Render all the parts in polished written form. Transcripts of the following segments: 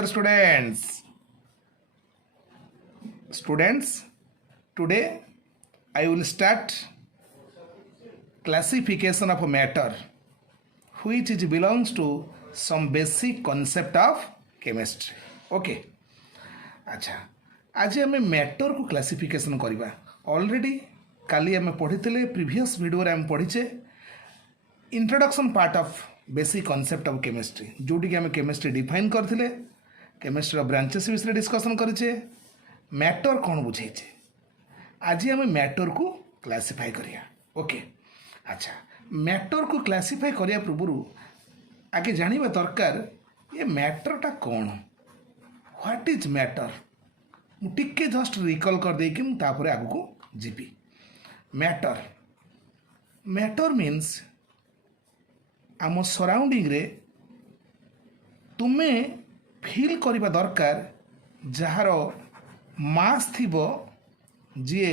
Dear students, today I will start classification of a matter which is belongs to some basic concept of chemistry. Okay. अच्छा आज आम matter को classification करवा already काली आम पढ़ी previous video आम पढ़ीचे introduction part of basic concept of chemistry जोटी आम केमिस्ट्री डिफाइन करथिले केमिस्ट्री ब्रांचेस विषय डिस्कसन करेचे मैटर कौन बुझेचे आज आम मैटर को क्लासिफाई करिया ओके अच्छा मैटर को क्लासिफाई करिया पूर्व आगे जानिबा दरकार ये मैटरटा कौन व्हाट इज मैटर मुझे जस्ट रिकल कर देकी मुझे आग को जीवी मैटर मैटर मीन्स आम सराउंडिंग रे तुम्हें फील करबा दरकार जार मास थिबो जी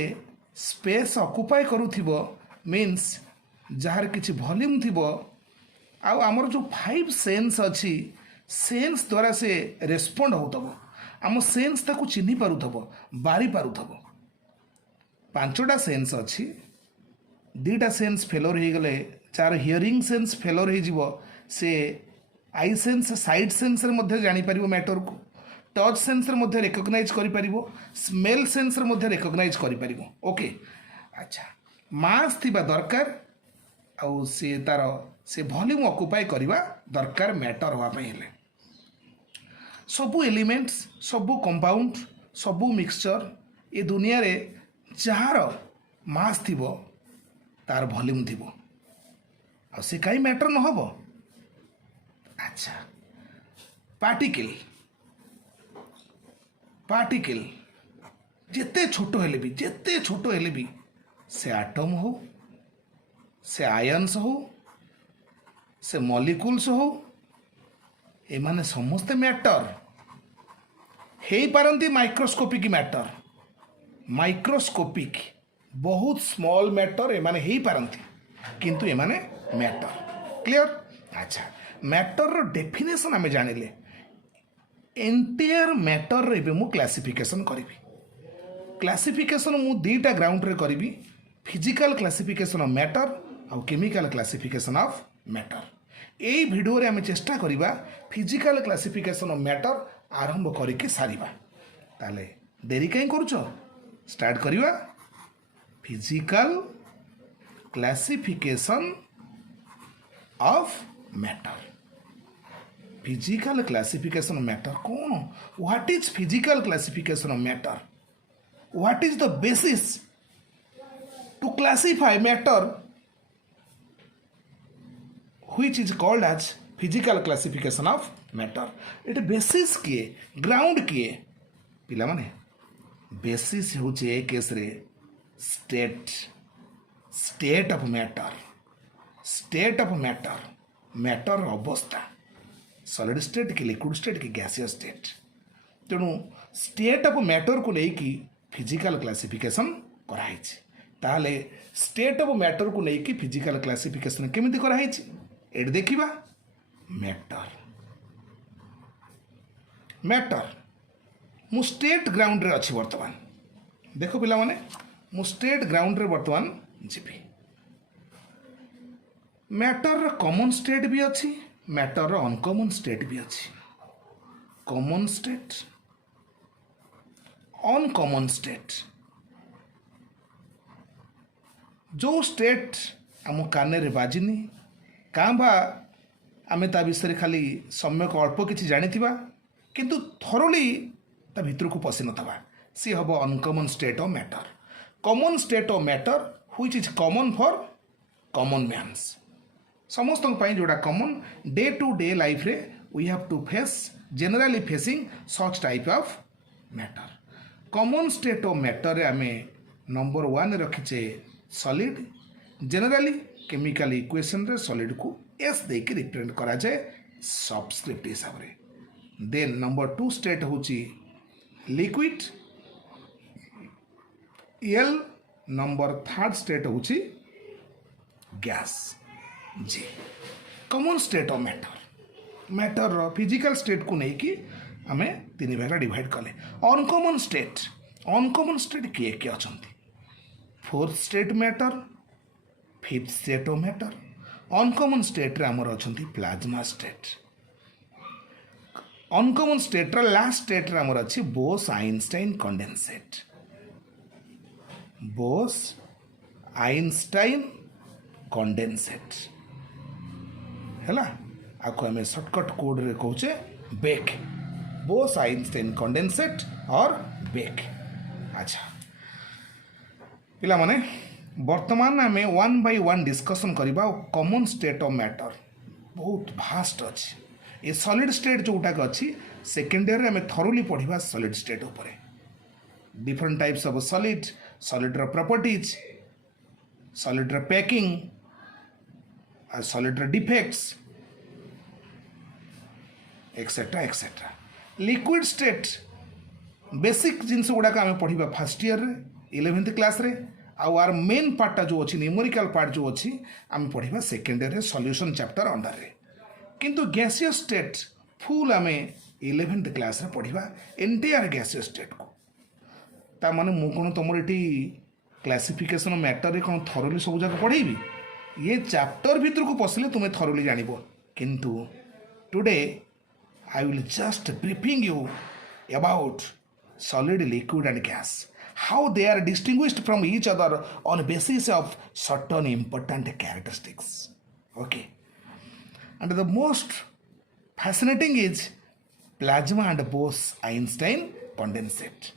स्पेस ऑक्युपाई करूथिबो मीन्स जार किछि वॉल्यूम थिबो आउ आमर जो 5 सेंस अच्छी सेंस द्वारा से रेस्पोंड होतबो आम सेंस ताकू चिन्हि पारुथबो बारी पारुथबो 5टा सेंस अच्छी 2टा सेंस फेलोर हो गले चार हियरिंग सेंस फेलोर हो से आई सेंस साइड सेंस रे मध्य जानी पारिबो मैटर को टच सेंस रे मध्य रिकॉग्नाइज करि पारिबो स्मेल सेंस रे मध्य रिकॉग्नाइज करि पारिबो ओके अच्छा मास थिबा दरकार आउ से तार से वॉल्यूम ऑक्युपाई करिबा दरकार मैटर होवा पई हेले सबू एलिमेंट्स सबू कंपाउंड सबू मिक्सचर ये दुनिया रे जार मास थिबो तार वॉल्यूम थिबो आ से काई मैटर न होबो अच्छा पार्टिकल पार्टिकल जेते छोटो हेले भी से एटम हो से आयन्स हो से मॉलिक्यूल्स हो ए माने समस्ते मैटर हे पारंती माइक्रोस्कोपिक मैटर माइक्रोस्कोपिक बहुत स्मॉल मैटर ए माने हे पारंती किंतु ए माने मैटर क्लियर अच्छा मैटर डेफिनेशन आम जानिले एंटायर मैटर रे मु क्लासिफिकेशन करी क्लासिफिकेशन मु 2टा ग्राउंड रे करी फिजिकल क्लासिफिकेशन ऑफ मैटर और केमिकल क्लासिफिकेशन ऑफ मैटर यही वीडियो रे आम चेष्टा करिबा फिजिकल क्लासिफिकेशन ऑफ मैटर आरंभ करके सारिबा ताले देरी कहीं करूछ स्टार्ट करिबा physical classification of matter physical classification of matter कौन what is physical classification of matter what is the basis to classify matter which is called as physical classification of matter it basis किए ground किए पिला माने basis होचे ए case रे state of matter matter अवस्था solid state की liquid state की gaseous state तेणु state of matter को लेकी physical classification कराई ताले state of matter को लेकी physical classification केमिति कराई एट देखिबा मैटर मैटर मु स्टेट ग्राउंड रे अच्छी वर्तमान देखो पिला माने मु स्टेट ग्राउंड रे वर्तमान जीवी मैटर कॉमन स्टेट भी अच्छी मैटर अनकॉमन स्टेट भी अच्छी कॉमन स्टेट अनकॉमन स्टेट जो स्टेट आम कान रे बाजिनी काँबा आम ता विषय खाली सम्य अल्प किसी जानी किंतु थरोली ता भीतर को पशि नवा सी हम uncommon state of matter common state of matter which is common for common man's समस्त जोड़ा common day to day life रे we have to face generally facing such type of matter common state of matter आम number 1 रखीचे solid generally chemical equation रे solid को S देके represent करा जाए सबस्क्रिप्ट हिसाब रे देन नंबर 2 स्टेट होची लिक्विड एल नंबर 3 स्टेट होची गैस जी common state of matter matter physical state को नहीं कि आम तीन भाग डिवाइड कले अनकमन स्टेट किए किए अच्छा fourth state matter fifth state matter uncommon state आमर अच्छा plasma state uncommon state last state आमर अच्छी Bose Einstein condensate Bose Einstein condensate है आपको आम सर्टकट कोड रे कहे बेक बोस आइंस्टाइन कंडेनसेट और बेक। अच्छा पिला माने वर्तमान आम 1 by 1 डिस्कसन करवा कॉमन स्टेट ऑफ मैटर बहुत भास्ट अच्छी ये सॉलिड स्टेट जोटाक अच्छी सेकेंड ईयर आम थरोली पढ़ा सॉलिड स्टेट उपरे different types of solid properties solid packing solid defects etcetera etcetera liquid state basic जिनस गुड़ाक आम पढ़ा फर्स्ट ईयर 11th क्लास रे आर मेन पार्टा जो अच्छी न्यूमेरिकल पार्ट जो अच्छी आम पढ़ा second year solution chapter under रे किंतु गैसियस स्टेट फुल आम 11th क्लास रे पढ़ा एंटायर गैसियस स्टेट को ता माने मु कौन तुम ये क्लासिफिकेशन मैटर रे कौन थरोली सब जाक पढ़ेबी ये चैप्टर भीतर को पशिले तुम्हें थरोली जानिबो किंतु today I will just briefing you about solid, liquid and gas. How they are distinguished from each other on basis of certain important characteristics. Okay. And the most fascinating is plasma and Bose-Einstein condensate.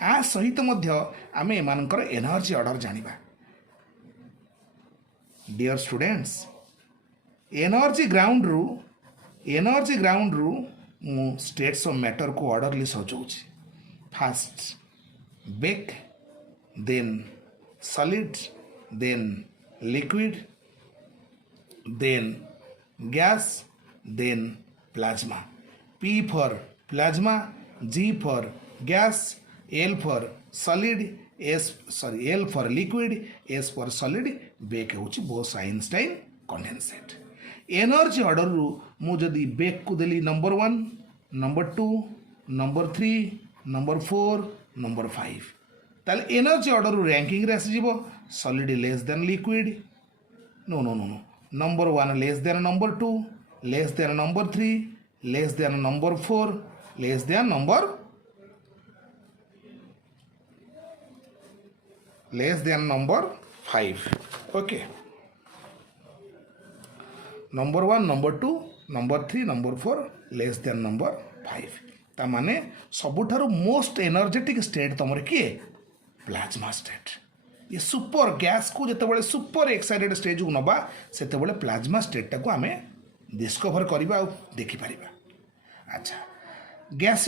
आ सहित मध्य आमे एमानकर energy order जानिबा। Dear students, energy ground रु मु states of matter को orderly सजाऊँ फास्ट बेक then solid then liquid then gas then plasma P for plasma G for gas L for solid L for liquid S for solid बेक होची Bose Einstein condensate energy order रु मु जदि बेक को देली number 1 number 2 number 3 number 4 number 5 ताल energy order रु रैंकिंग रे आसी जीवो solid less than liquid no no no no number 1 less than number 2 less than number 3 less than number 4 less than number 5 okay number 1 number 2 number 3 number 4 less than number 5 ता माने सबुठारु most energetic state तुमर किए plasma state ये super gas को जिते super excited stage को नबा सेते प्लाज्मा स्टेट को आम डिस्कवर करवा देखिपर। अच्छा गैस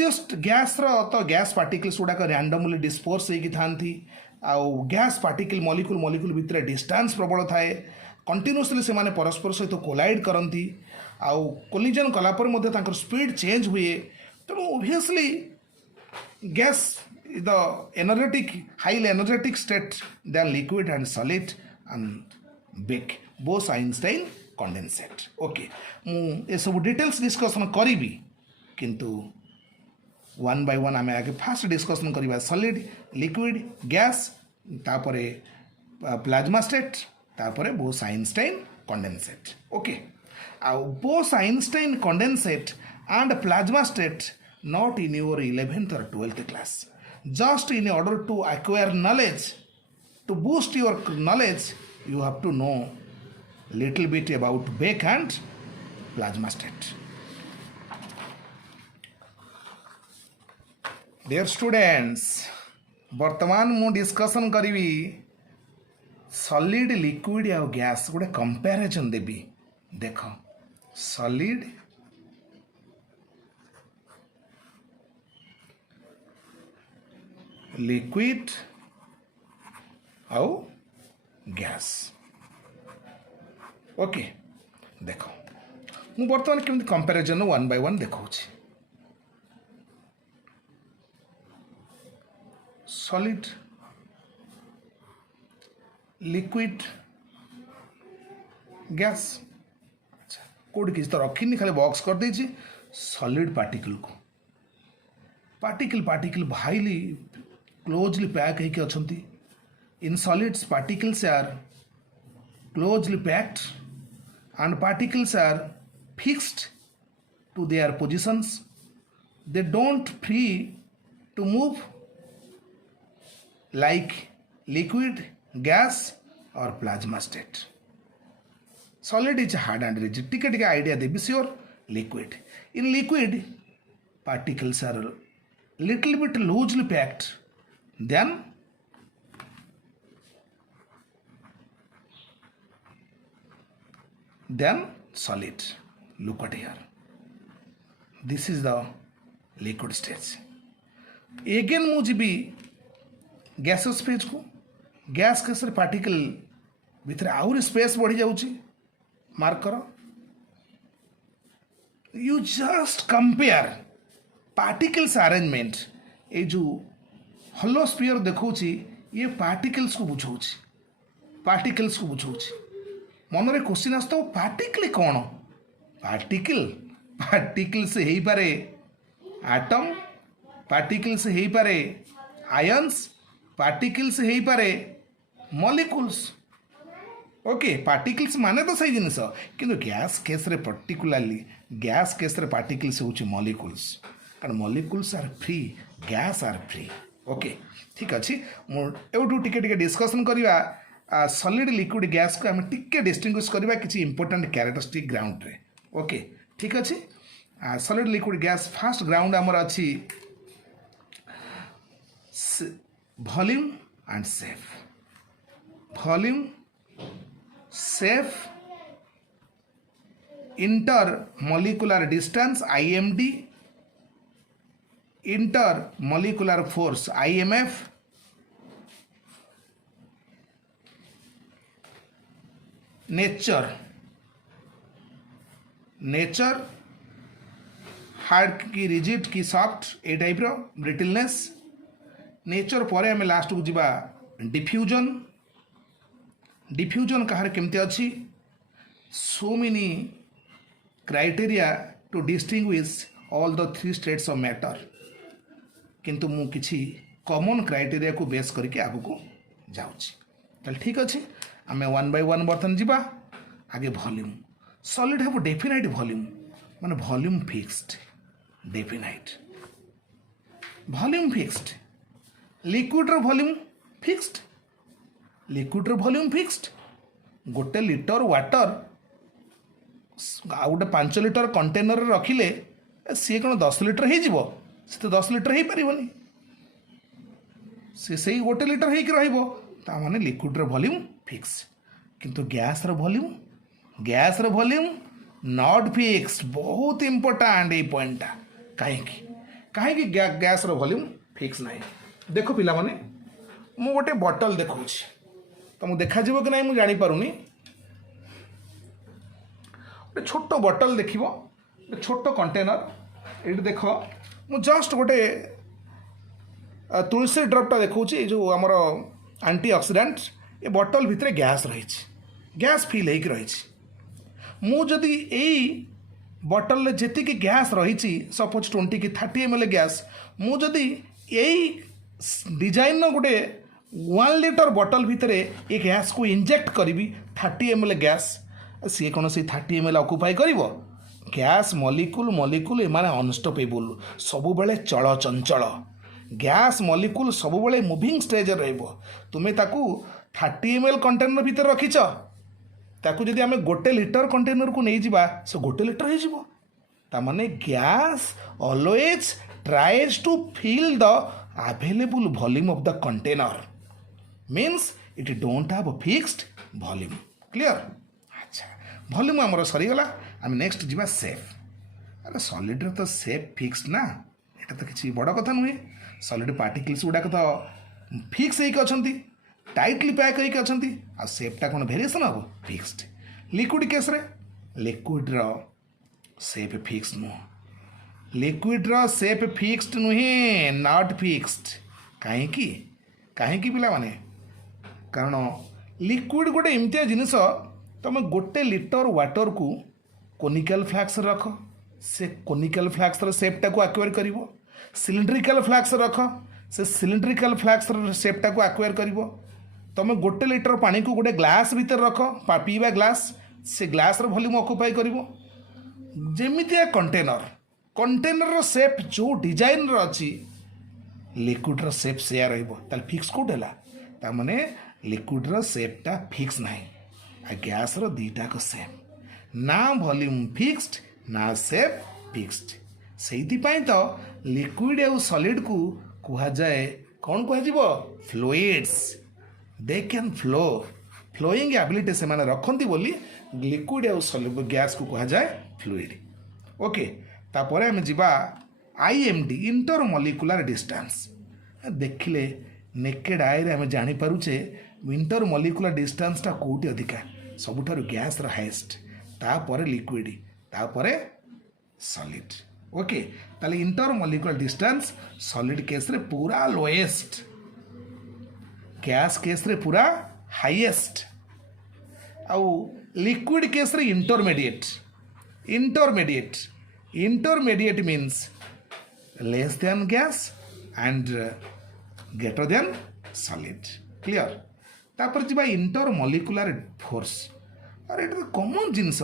तो गैस पार्टिकल्स गुड़ाक रैंडमली डिस्पोर्स होगी थांती आउ गैस पार्टिकल मॉलिक्यूल भितर डिस्टेंस प्रबल थाए कंटिन्यूसली से माने परस्पर सहित कोलाइड करती आउ कोलिजन कलापर स्पीड चेंज हुए तेणु obviously gas the energetic highly energetic state than liquid and solid and बेक बोस आइंस्टाइन कंडेंसेट ओके मु सब डिटेल्स डिस्कसन करी किंतु 1 by 1 आम आगे फास्ट डिस्कसन करवा सॉलिड लिक्विड गैस तापरे प्लाज्मा स्टेट तापरे Bose Einstein condensate okay Bose Einstein condensate and plasma state not in your 11th or 12th class just in order to acquire knowledge to boost your knowledge you have to know little bit about Beck and plasma state. Dear students, वर्तमान मु discussion करी solid liquid या gas गोटे comparison देबी देख solid liquid आउ gas okay देख मु बर्तमान केमती कंपैरिजन 1 by 1 देखा सॉलिड लिक्विड गैस अच्छा कोड किसी तो रखी खाली बॉक्स कर दीजिए सॉलिड पार्टिकल को पार्टिकल हाईली क्लोजली पैक होइके अछंती in solids particles are closely packed and particles are fixed to their positions. They don't free to move like liquid, gas or plasma state. Solid is hard and rigid. Take idea they be sure liquid. In liquid, particles are little bit loosely packed. Then solid. Look at here. This is the liquid stage. Again ମୁଁ ଯିବି gaseous phase को. Gas case particle भितर आउरी space बढ़ी जाउची. Mark करो. You just compare particles arrangement. ये जो hollow sphere देखौची ये particles को बुझौची. Particles को बुझौची. मनरे क्वेश्चन आसता पार्टिकल कौन पार्टिकल से ही पारे एटम पार्टिकल से ही पारे आयंस पार्टिकल से ही पारे मॉलिक्यूल्स ओके पार्टिकल्स माने तो सही जिनस किंतु गैस केस रे पर्टिकुलरली गैस केस रे पार्टिकल्स होची मॉलिक्यूल्स कारण molecules are free gas are free okay ठीक अच्छे एवटू टिके डिस्कशन करवा सॉलिड लिक्विड गैस को आम टिके डिस्टिंग्विश करवा किसी इंपोर्टेंट कैरेक्टरिस्टिक ग्राउंड रे ओके ठीक अच्छे solid liquid gas fast ground आमर अच्छी volume and shape inter molecular distance IMD inter molecular force IMF nature hard की रिजिड की सॉफ्ट ए टाइप रो ब्रिटलनेस नेचर पर आम लास्ट को जीवा डिफ्यूजन कहार केमती अच्छी so many criteria to distinguish all the 3 states of matter किंतु मु किछि कॉमन क्राइटेरिया को बेस करके आगु को जाउछि चल ठीक अच्छे आम 1 by 1 बर्तन जीवा आगे volume solid have definite volume माने volume fixed definite volume fixed liquid रो वॉल्यूम फिक्स्ड गोटे लिटर वाटर आ गोटे 5 लिटर कंटेनर रखिले सी कौन 10 लिटर हो तो 10 लिटर हो पारनी से गोटे लिटर हो माने लिक्विड रो वॉल्यूम फिक्स किंतु गैस रो वॉल्यूम नॉट फिक्स्ड बहुत इंपोर्टेंट ये पॉइंट कहीं गैस रो वॉल्यूम फिक्स ना देखो पिला माने मु गोटे बॉटल देखो तुमको देखा कि ना मुझे जानीपारूनी गोटे छोट बॉटल देख छोट कंटेनर ये देख मु जस्ट गोटे तुलसी ड्रपटा देखा जो आमर एंटी ऑक्सीडेंट ये बॉटल भितर गैस रही गैस फिल हो रही मुझे यही बॉटल जी गैस रही सपोज 20 कि 30 ml गैस मुझे यही डिजाइन गोटे 1 लिटर बॉटल भितर ये गैस को इंजेक्ट करी 30 ml गैस सी कौन से 30 ml ऑक्युपाई कर गैस मॉलिक्यूल एमाने अनस्टपेबल सब बेले चल चंचल गैस मॉलिक्यूल सब बेले मूविंग स्टेज तुम्हें ताकू 30 ml कंटेनर भितर रखीच ताकू जदि आम गोटे लिटर कंटेनर को नहीं जावा से गोटे लिटर हो माने gas always tries to fill the available volume of the container means it don't have fixed volume clear अच्छा वॉल्यूम आमर सरीगला आम नेक्स्ट जीवा सेफ अरे सॉलिड तो सेफ फिक्स्ड ना ये तो किसी बड़ कथा नुहे सॉलिड पार्टिकल्स गुड़ाक तो फिक्स होती टाइटली पैक होती आ सेफ्टा कौन भेरिएसन हम फिक्स्ड लिक्विड केस रे लिक्विड रो सेफ फिक्स नुह लिक्विड रो सेफ फिक्स्ड नुहे नॉट फिक्स्ड कहीं पिला माने कारण लिक्विड गोटे एमतिया जिनिस तुम गोटे लिटर वाटर को कोनिकल फ्लास्क रख से कोनिकल फ्लास्क सेफ्टा को एक्वायर कर सिलिंड्रिकल फ्लास्क रख से सिलिंड्रिकल फ्लास्क सेपटा को आक्वायर कर तुम गोटे लिटर पानी को गोटे ग्लास भितर रख पीवा ग्लास से ग्लास वॉल्यूम ऑक्युपाई कर जमितिया कंटेनर कंटेनर सेप जो डिजाइन अच्छी लिक्विड सेप सेया रहा फिक्स कोड है माने लिक्विड सेपटा फिक्स ना आ गैस दीटा को सेम ना वॉल्यूम फिक्स्ड ना सेप फिक्स्ड से तो लिक्विड और सॉलिड को कह जाए कौन कह fluids they can flow flowing ability से माने रखती बोली लिक्विड और सॉलिड गैस को कह जाए फ्लूइड ओके तापर आम जा आईएमडी इंटर मॉलिक्यूलर डिस्टेंस देखिले नेकेड आई आम जानीपे इंटर मॉलिक्यूलर डिस्टेंसटा कौटी अधिका सबुठार गैस हाइएस्ट तापर लिक्विड तापर सॉलिड ओके ताले inter molecular distance solid case रे पूरा लोएस्ट गैस केस रे पूरा हाईएस्ट आउ लिक्विड केस रे intermediate intermediate intermediate means less than gas and greater than solid clear तापर जी इंटर मॉलिक्यूलर फोर्स अरे ये कॉमन जिनस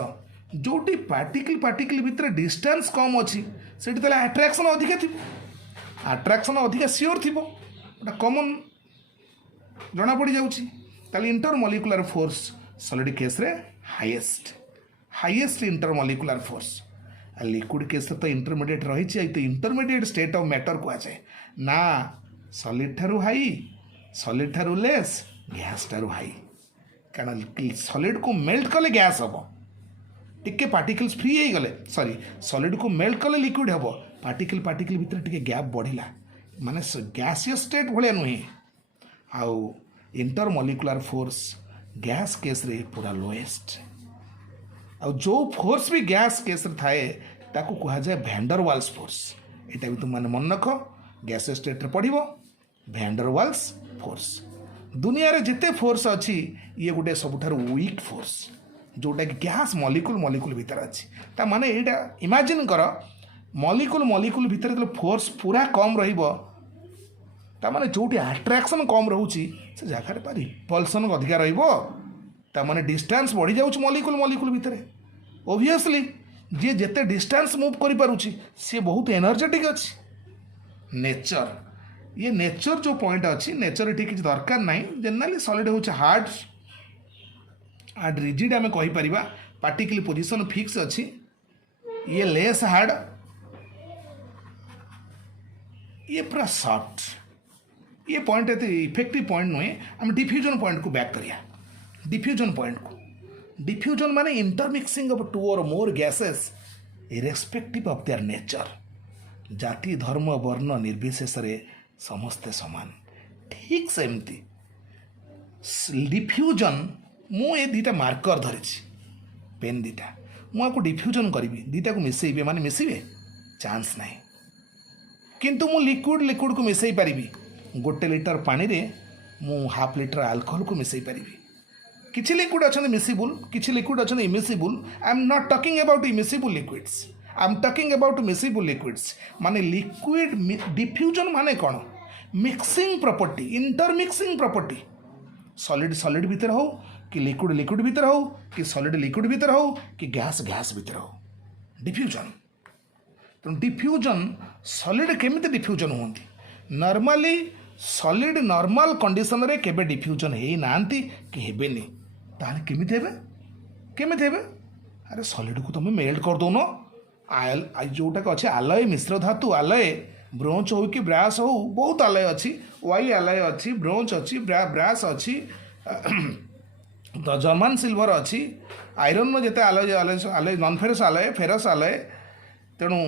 जोटी पार्टिकल पार्टिकल भितर डिस्टेंस कम अच्छी से अट्राक्शन अधिका थी अट्राक्शन अधिका सियोर थी गोटे कॉमन जना पड़ जाऊँगी inter molecular force solid case रे highest highest inter molecular force liquid case तो इंटरमीडिएट रही तो इंटरमीडिएट स्टेट ऑफ मैटर कहुए ना सॉलिड ठारू हाई सॉलिड ठारू लेस गैस ठारू हाई कारण सॉलिड को मेल्ट कले गैस हम टिके पार्टिकल्स फ्री हो गले सॉरी सॉलिड को मेल्ट कले लिक्विड हम पार्टिकल पार्टिकल भितर टिके गैप बढ़ला माने गैसियस स्टेट भाया नुहे आउ inter molecular force gas case रे पूरा लोएस्ट आउ जो फोर्स भी गैस केस रे थाए ताकू कहा जाए वैंडर वाल्स फोर्स यहाँ भी तुम मैंने मन रख गैस स्टेट रे पढ़ो वैंडर वाल्स फोर्स दुनिया रे जिते फोर्स अच्छी ये गोटे सबुठार वीक फोर्स जोटा कि गैस मॉलिक्यूल मॉलिक्यूल भीतर अच्छी माने यहाँ इमेजिन कर मॉलिक्यूल मॉलिक्यूल भीतर जो फोर्स पूरा कम माने जोटी अट्रैक्शन कम रोचे से जगह पर रिपल्सन अधिका रोने डिस्टेंस बढ़ी जाऊँ मॉलिक्यूल मॉलिक्यूल भितर ओबियसली जी जिते डिस्टेंस मूव करुँची सी बहुत एनर्जेटिक अच्छी नेचर ये नेचर जो पॉइंट अच्छी नेचर ये किसी दरकार ना जनरली सॉलिड हूँ हार्ड हार्ड रिजिड आम कहीपर पार्टिकल पोजिशन फिक्स अच्छी ये लेस हार्ड ये पूरा सॉफ्ट ये पॉइंट एत इफेक्टिव पॉइंट नुहे आम डिफ्यूजन पॉइंट को बैक करिया डिफ्यूजन पॉइंट को डिफ्यूजन माने इंटरमिक्सिंग ऑफ टू और more gases irrespective of their nature जाति धर्म वर्ण निर्विशेष समस्ते समान ठीक सेमती डिफ्यूजन मु ए दीटा मार्कर धरी पेन दीटा मुझे डिफ्यूजन करी दीटा को मिसेबे माने मिसबे चांस ना किंतु मु लिक्विड लिक्विड को मिसई पारि गोटे लिटर पानी रे मु हाफ लिटर अल्कोहल को मिसई पारि किछि लिक्विड अच्छा मिसिबुल किछि लिक्विड अच्छा immiscible I am not talking about immiscible liquids I am talking about miscible liquids माने लिक्विड डिफ्यूजन माने कौन mixing property intermixing property solid solid भीतर हो कि लिक्विड लिक्विड भीतर हो कि सॉलिड लिक्विड भीतर हो कि गैस गैस भीतर हो डिफ्यूजन तो डिफ्यूजन सॉलिड केमिति डिफ्यूजन होती नॉर्मली सॉलिड नॉर्मल कंडीशन रे केबे डिफ्यूजन हे नांती कि हेबेनी ताले केमिति हेबे केमिति हेबे अरे सॉलिड को तुम मेल्ट कर दोनो आयल जोटा के अच्छे आलय मिश्र धातु आलय ब्रोंच हो कि ब्रास हो बहुत आलय अच्छी वाई आलय अच्छी ब्रोंच अच्छी ब्रास अच्छी तो जर्मन सिल्वर अच्छी आयरन जिते आलय आलय आलय नॉन फेरस आलय फेरस आलय तेणु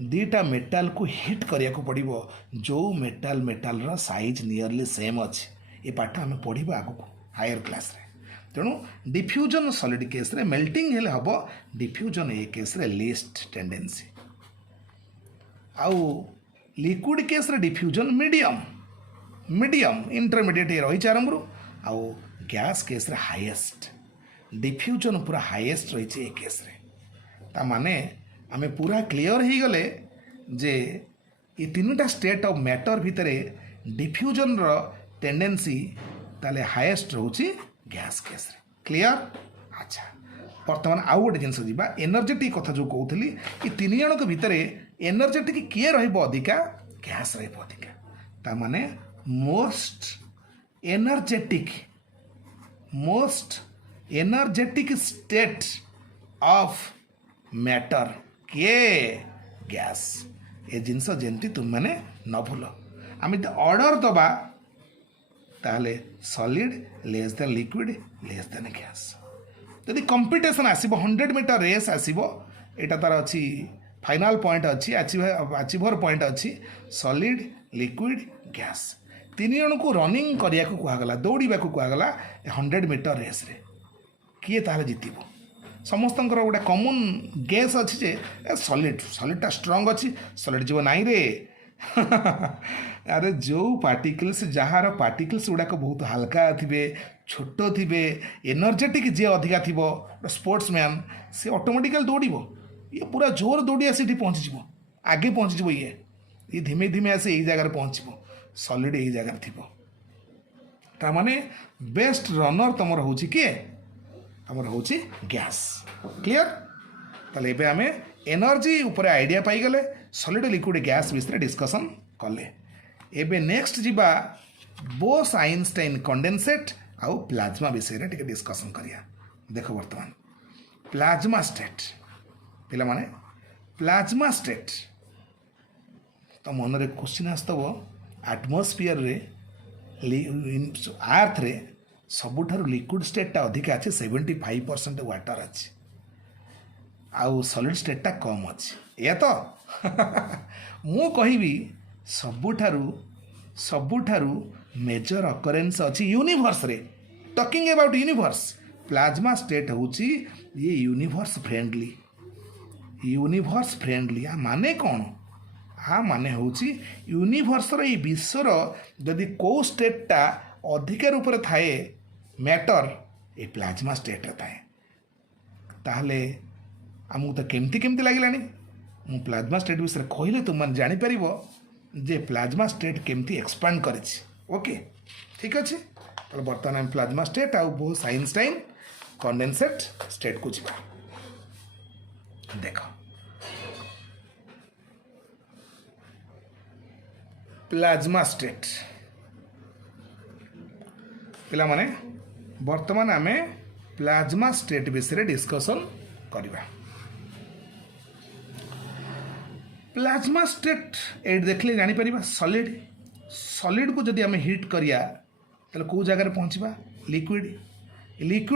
दीटा मेटाल को हिट करिया को पड़िबो जो मेटाल मेटाल रा साइज नियरली सेम अच्छे ये पाठ आम पढ़ा आगु हायर क्लास रे तेणु डिफ्यूजन सॉलिड केस रे मेल्टिंग हेले हबो डिफ्यूजन ए केस रे लीस्ट टेंडेंसी आउ लिक्विड केस रे डिफ्यूजन मीडियम मीडियम इंटरमीडिएट रही आरंभ आउ गैस केस रे हाईएस्ट डिफ्यूजन पूरा हाईएस्ट रही केस रे ता माने आमे पूरा क्लियर हो गले जे ये तीनोटा स्टेट ऑफ मैटर भितर डिफ्यूजन टेंडेंसी ताले हाईएस्ट रोचे गैस केस रे क्लियर। अच्छा बर्तमान आउ गोटे जिनस जा एनर्जेटिक कथा जो कहूली ये तीन जन भितर एनर्जेटिक किए रधिका गैस रधिका ता माने most energetic state of matter किए गैस ए जिनस जमती तुम मैंने न भूल आम ऑर्डर दबा ताहले solid less than liquid less than gas यदि कंपिटिशन आसीबो 100 मीटर रेस आसीबो एटा तार अच्छी फाइनल पॉइंट अच्छी अचीवर पॉइंट अच्छी सॉलिड लिक्विड गैस तीन जन को रनिंग करिया को कहगला दौड़ा को कहगला 100 मीटर रेस रे किए ताहले जीतिबो समस्तंकर गोटे कॉमन गेस अच्छी जे सॉलिडटा स्ट्रंग अच्छी सॉलिड जीव नाई रे अरे जो पार्टिकल्स जार पार्टिकल्स गुड़ाक बहुत हल्का थे छोट थे एनर्जेटिक जी अधिका थी स्पोर्ट्समैन से ऑटोमेटिकली दौड़ ये पूरा जोर दौड़ी आसी पहुँच आगे पहुँच ये धीमे धीमे आसी यही जगार पहुँच सॉलिड यही जगार थी ताने बेस्ट रनर तुम हूँ किए तुम हूँ गैस क्लियर ताले एबे आमे एनर्जी ऊपर आइडिया पाईगले सॉलिड लिक्विड गैस विषय डिस्कसन कले एबे नेक्स्ट जीवा बोस आइंस्टाइन कंडेंसेट आउ प्लाज्मा विषय रे डिस्कसन करिया देखो वर्तमान प्लाज्मा स्टेट पिला माने प्लाज्मा स्टेट तो मन रे क्वेश्चन आस्तव एटमॉस्फेयर रे अर्थ रे सबुठारु लिक्विड स्टेटटा अधिक अच्छे 75% वाटर अच्छे आउ सॉलिड स्टेटटा कम अच्छे या तो मु कहिबी सबुठारु मेजर अकरेन्स अच्छी यूनिवर्स रे talking about universe plasma state होची ये यूनिवर्स फ्रेंडली आ माने कौन आ माने होची यूनिवर्स रे विश्वर जदि को स्टेटटा अधिक रूप रे थाए मैटर ए प्लाज्मा स्टेट रे थाए ताहले आमको तो केमती केमती लगिलानी मु प्लाज्मा स्टेट विषय कहले तुम मैंने जापर जे प्लाज्मा स्टेट केमती एक्सपांड कर ओके ठीक अच्छे तो बर्तमान आम प्लाज्मा स्टेट आउ बोस आइंस्टाइन कंडेंसेट स्टेट को जीवा देख प्लाज्मा स्टेट पिला माने बर्तमान आम प्लाज्मा स्टेट विषय डिस्कसन करवा प्लाज्मा स्टेट एट देखले जापर सॉलिड को जदि आम हिट करिया ताले कौ जगार पहुँचवा लिक्विड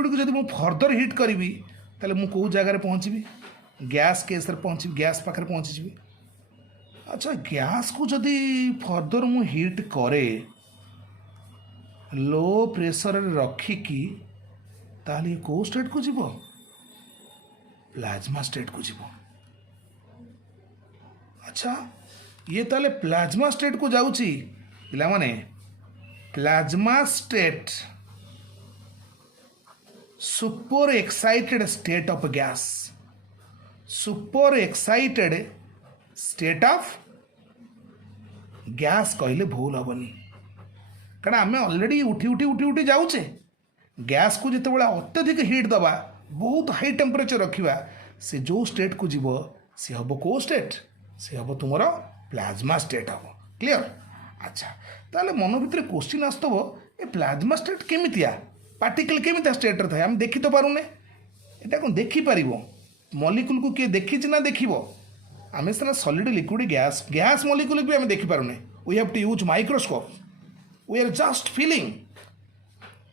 को जदि मुझे फर्दर हिट करी ताले मु कौ जगार पहुँची गैस केस पहुँची गैस पाखे पहुँची अच्छा गैस को जदि फर्दर मु हिट करे लो प्रेशर रखिकी ताले कौ स्टेट को जीव प्लाज्मा स्टेट को जीव अच्छा ये ताले प्लाज्मा स्टेट को जाऊँगी पिला माने plasma state super excited state of gas super excited state of gas कहले भूल हेनी कारण आम ऑलरेडी उठी जाऊे गैस को जिते अत्यधिक हिट दबा बहुत हाई टेम्परेचर रखा से जो स्टेट को जीव सी हम को स्टेट सी हम तुम प्लाज्मा स्टेट हम क्लियर अच्छा ताले मन भितर क्वेश्चन आसतब ए प्लाज्मा स्टेट केमितिया पार्टिकल केमितिया स्टेट थाए आम देखी तो पारूने एटा कौन देखिपर मलिक्यूल को किए देखी ना देखो आम सीना सॉलिड लिक्विड गैस मलिक्यूल भी आम देखिपारूने we have to use microscope we are just feeling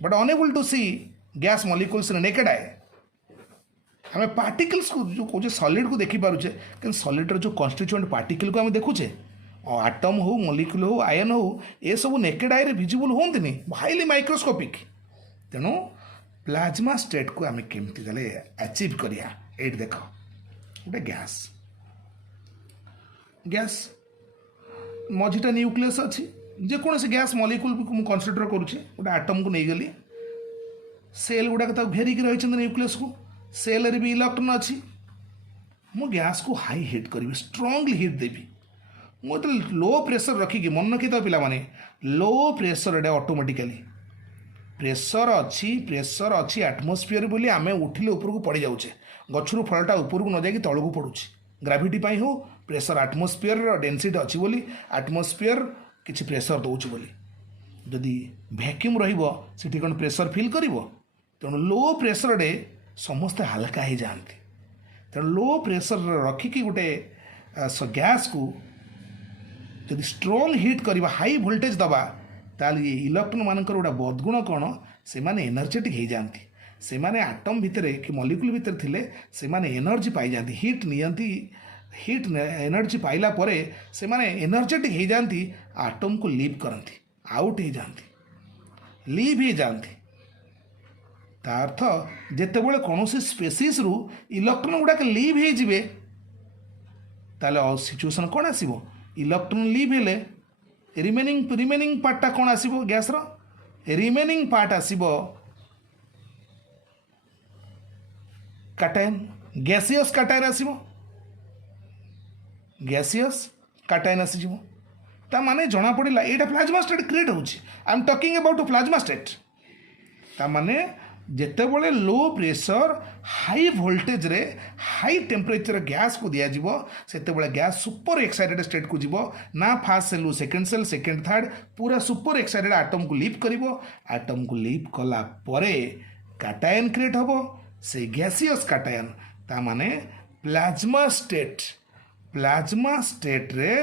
but unable to see gas molecules naked eye आम पार्टिकल्स को जो कहे सॉलिड को देखिपारे कि सॉलिड जो कन्स्टिट्यूएंट पार्टिकल को आम देखुचे आटम हो मलिक्यूल हो आयन हो ये सब नेकेड आई विजिबल होंगे हाईली माइक्रोस्कोपिक तेणु प्लाज्मा स्टेट को आम केमती गले अचीव करिया एट देख गोटे गैस मझीटा न्यूक्लियस अच्छी जेकोसी गैस मलिक्यूल को मुझे कनसीडर करुचे गोटे आटम को नहीं गली सेल गुड़ाक घेरिकी रही न्यूक्लियस को सेल रे भी इलेक्ट्रॉन अच्छी मु गैस को हाई हिट करी स्ट्रांगली हिट देवी मुझे लो प्रेसर रखिकी मन रखिथा पिलामाने लो प्रेसर एटा ऑटोमेटिकली प्रेसर अच्छी आटमोस्फियर बोली आमे उठिले उपरको पड़ जाऊे गचरू फलटा उपरको न जाकि तलू पड़ुछि ग्राविटी पाई हो प्रेसर आटमोस्फियर डेनसीटी अच्छी बोली आटमोस्फियर किसी प्रेसर दौच बोली जदि भैक्यूम रही कौन प्रेसर फिल कर तेणु लो प्रेसर रे समस्ते हालका हो जाती तेणु लो प्रेसर रखिकी गोटे गैस को जदि स्ट्रॉन्ग हिट करवा हाई वोल्टेज दबा ताल ये इलेक्ट्रॉन मानकर गोटे बदगुण कौन से माने एनर्जेटिक हो जाती से माने आटम भितर कि मॉलिक्यूल भितर थिले से माने एनर्जी पाई जाती हिट नियंती हिट एनर्जी पाइला परे से माने एनर्जेटिक हो जाती आटम को लीव करती आउट हो जाती लीव हो जाती ता अर्थ जिते बड़े कौन स्पेसीस रु इलेक्ट्रॉन गुड़ाक लीव हो जाए ताले सिचुएशन कौन आसो इलेक्ट्रॉन लीव हेले रिमेनिंग पार्टा कौन आसो गैस रिमेनिंग पार्ट आसो काटायन गैसियस काटायन आसो गैसियस काटायन आसीज ता माने जना पड़ा यहाँ प्लाज्मा स्टेट क्रिएट होची आई am talking about plasma state ता माने जेते बड़े लो प्रेशर हाई वोल्टेज रे हाई टेम्परेचर गैस को दिया जीवो सेते बड़े गैस सुपर एक्साइटेड स्टेट को जीवो ना फास्ट सेल सेकेंड थर्ड पूरा सुपर एक्साइटेड आटम को लीव करिवो आटम को लीव कला परे काटायन क्रिएट होबो से गैसियस काटायन ता माने प्लाज्मा स्टेट रे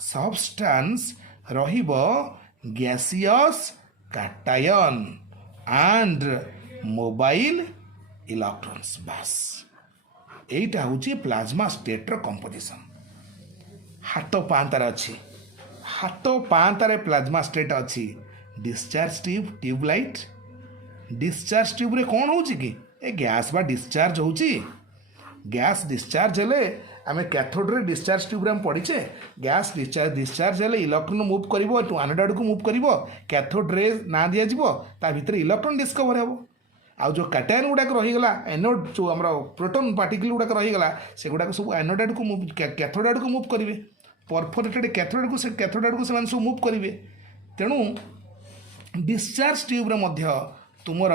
सब्सटेंस रहिबो गैसियस काटायन एंड मोबाइल इलेक्ट्रॉन्स बस एटा हूँ प्लाज्मा स्टेट्र कंपोजिशन हाथ पांतार अच्छी हाथ पांतारे प्लाज्मा स्टेट अच्छी डिस्चार्ज ट्यूबलाइट डिस्चार्ज ट्यूब रे कौन होची कि ए गैस बा डिस्चार्ज होची गैस डिस्चार्ज हेले आम कैथोड रे डिस्चार्ज ट्यूब रे पढ़ीचे गैस डिस्चार्ज हेले इलेक्ट्रॉन मूव करिवो टू एनोड आड़ को मूव करिवो कैथोड रे ना दिया जीवो ता भीतर इलेक्ट्रॉन डिस्कवर हेबो आउ जो कैटायन गुड़ाक रहीगला एनोड जो आम प्रोटोन पार्टिकल गुड़ाक रहीगला से गुड़ाक सब एनोड आड़ को मूव कैथोड आड़ को मूव करेंगे परफोरेटेड कैथोड को कैथोड आड़ को से सब मूव करेंगे तेणु डिस्चार्ज ट्यूब रे मध्य तुमर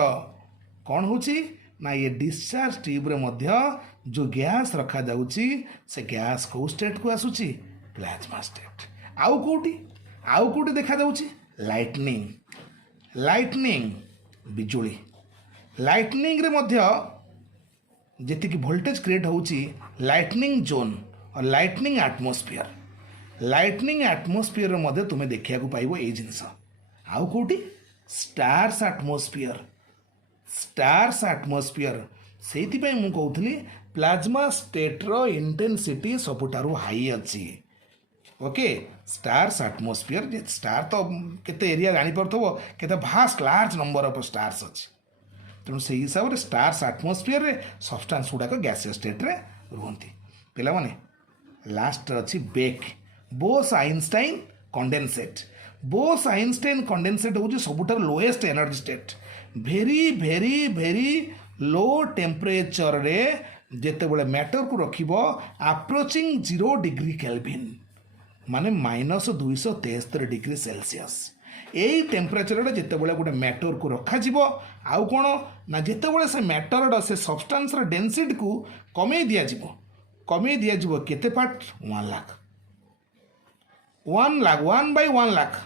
कौन होची ना ये डिस्चार्ज ट्यूब रे मध्य जो गैस रखा जाउची से गैस को स्टेट को आसुची प्लाज्मा स्टेट आउ कोटी देखा जाउची लाइटनिंग बिजुली लाइटनिंग रे मध्य जेतिकी वोल्टेज क्रिएट होउची लाइटनिंग जोन और लाइटनिंग एटमॉस्फेयर रे मध्य तुमे देखिया को पाइबो ए जिंस आउ कोटी स्टार्स एटमॉस्फेयर सेति पय मु कहउथली प्लाज्मा स्टेट रो इंटेंसिटी सबुठारु हाई अछि ओके स्टार्स एटमॉस्फेयर स्टार तो केते एरिया जानि परथबो केते vast large number of stars अछि तेणु से हिसाब से स्टार्स एटमॉस्फेयर रे सब्सटेंस गुड़ाक गैसियस स्टेट रे रुहंती पिला माने लास्ट अच्छी बोस आइंस्टाइन कंडेनसेट हूँ सबुठार लोएस्ट एनर्जी स्टेट भेरी लो टेम्परेचर रे जेतेबेले मैटर को रखिबो अप्रोचिंग 0 डिग्री केल्विन माने -273 डिग्री सेल्सियस यही टेम्परेचर जितेबाला गोटे मैटर को रखा आउ कौन ना जितेबाला से मैटर से सब्सटेंस डेनसीटी को कमे दिज्व केते पार्ट 1 लाख 1 लाख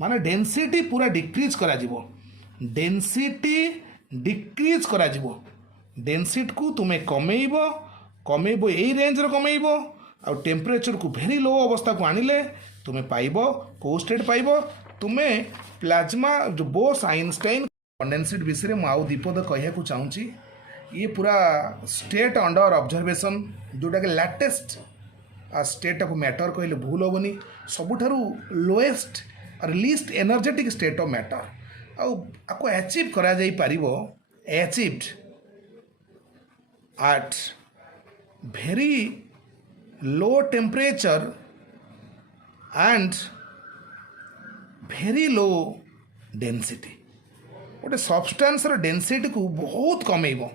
माने डेनसीटी पूरा डिक्रीज करा डेनसीटी डिक्रीज करा डेनसीटी को तुम्हें कमेब यही रेंज रे कमेब आ टेम्परेचर को भेरी लो अवस्था को आनिले तुम्हें पाइब को स्टेट पाइब तुम्हें प्लाज्मा जो बोस आइंस्टाइन कंडेनसेट विषय में आउ दीपद कहूँ चाहूँगी ये पूरा स्टेट अंडर ऑब्जर्वेशन जोटा कि लेटेस्ट स्टेट ऑफ मैटर कहले भूल हेनी सबुठारु लोएस्ट और least energetic state of matter आपको अचीव करा जाई पारिबो achieved at very low temperature and very low density गोटे सब्सटेंस डेनसीटी को बहुत कमेब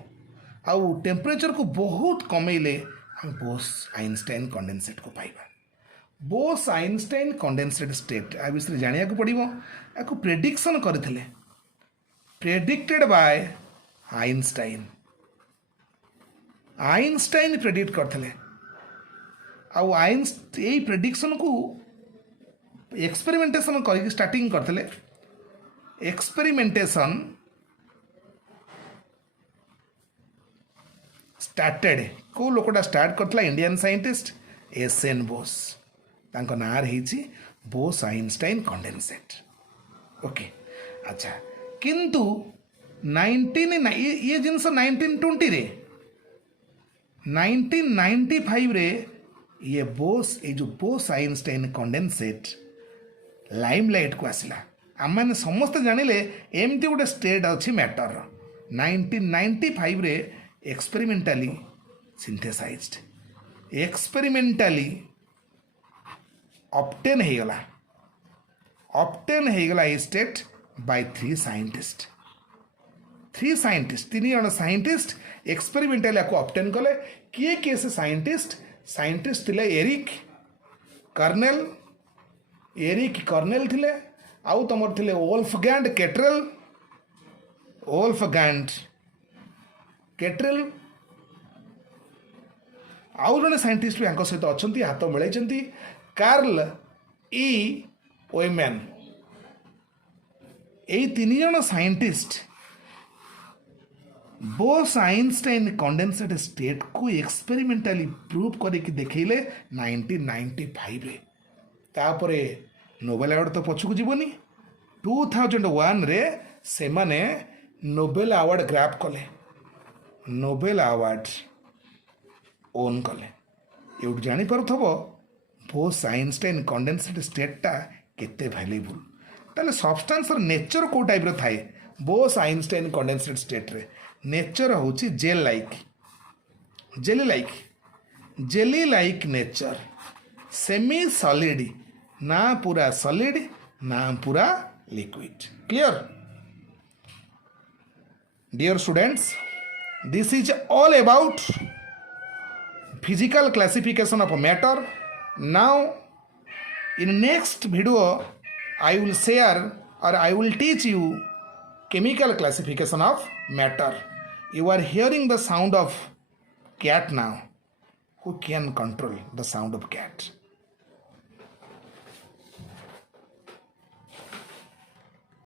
आउ टेम्परेचर को बहुत कमेले हम बोस आइंस्टाइन कंडेनसेट को पाइबा बोस आइनस्टाइन कंडेंसेड स्टेट आ विषय जानिया पड़ो या प्रेडिक्शन करते predicted by Einstein Einstein predict करते यही प्रेडिक्शन को एक्सपेरिमेंटेशन कर स्टार्टिंग करते एक्सपेरिमेंटेशन स्टार्टेड को लोकटा स्टार्ट करता इंडियन साइंटिस्ट एस.एन. बोस तांको नार हेची बोस आइनस्टाइन कंडेंसेट ओके अच्छा किंतु 19 ये जिनस 1920 रे 1995 रे ये बोस ये जो बोस आइनस्टाइन कंडेंसेट लाइमलाइट को आसला आम मैंने समस्त जानिले एमती गोटे स्टेट अच्छी मैटर 1995 रे एक्सपेरिमेंटाली सिंथेसाइज्ड एक्सपेरिमेंटाली ऑब्टेन हो गला ये स्टेट बाय 3 साइंटिस्ट 3 साइंटिस्ट 3 जन साइंटिस्ट एक्सपेरिमेंटाली आपको ऑब्टेन कले किए किए से साइंटिस्ट थिले एरिक कर्नेल थिले आउ तुम थिले वोल्फगैंड केट्रेल आउ जड़े साइंटिस्ट भी सहित अच्छा हाथ मिलाई कार्ल ई ओएमैन यही 3 जन scientist Bose Einstein condensed state को एक्सपेरिमेंटाली प्रूव करके देखले 1995 रे तापरे नोबेल अवार्ड तो पछकु जीवनी 2001 रे से माने नोबेल अवार्ड ग्रैब कले नोबेल अवार्ड ओन कले ये जानी पारुथबो बोस आइनस्टाइन कंडेंसेड स्टेटटा केते वैल्यूबल ताले सब्सटेंस नेचर को टाइप रो थाए बोस आइनस्टाइन कंडेंसेड स्टेट रे नेचर होची jelly like nature semi solid ना पूरा सॉलिड ना पूरा liquid clear dear students this is all about physical classification of matter. Now in next video I will share or I will teach you chemical classification of matter. You are hearing the sound of cat now. Who can control the sound of cat?